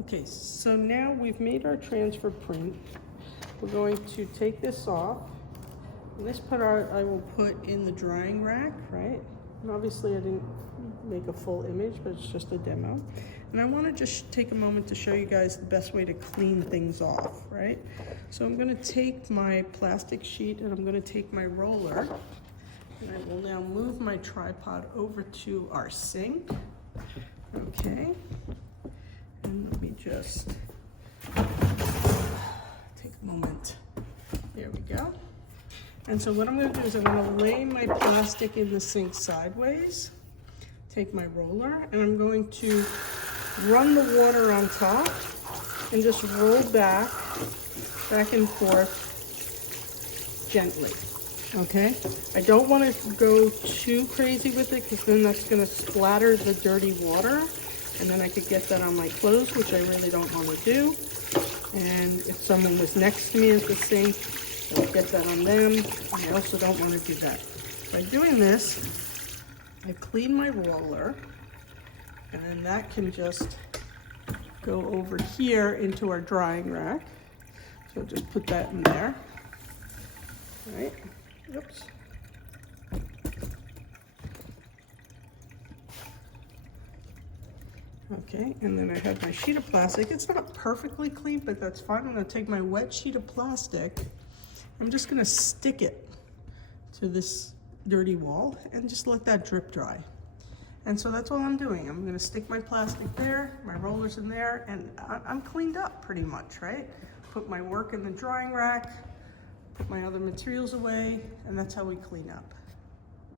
Okay, so now we've made our transfer print. We're going to take this off. And this I will put in the drying rack, right? And obviously I didn't make a full image, but it's just a demo. And I want to just take a moment to show you guys the best way to clean things off, right? So I'm going to take my plastic sheet and I'm going to take my roller. And I will now move my tripod over to our sink. Okay. And let me just take a moment. There we go. And so what I'm going to do is I'm going to lay my plastic in the sink sideways, take my roller, and I'm going to run the water on top and just roll back and forth gently. Okay? I don't want to go too crazy with it because then that's going to splatter the dirty water, and then I could get that on my clothes, which I really don't want to do. And if someone was next to me at the sink, I'll get that on them. I also don't want to do that. By doing this, I clean my roller, and then that can just go over here into our drying rack. So just put that in there. All right. Oops. Okay, and then I have my sheet of plastic. It's not perfectly clean, but that's fine. I'm gonna take my wet sheet of plastic. I'm just gonna stick it to this dirty wall and just let that drip dry. And so that's all I'm doing. I'm gonna stick my plastic there, my roller's in there, and I'm cleaned up pretty much, right? Put my work in the drying rack, put my other materials away, and that's how we clean up.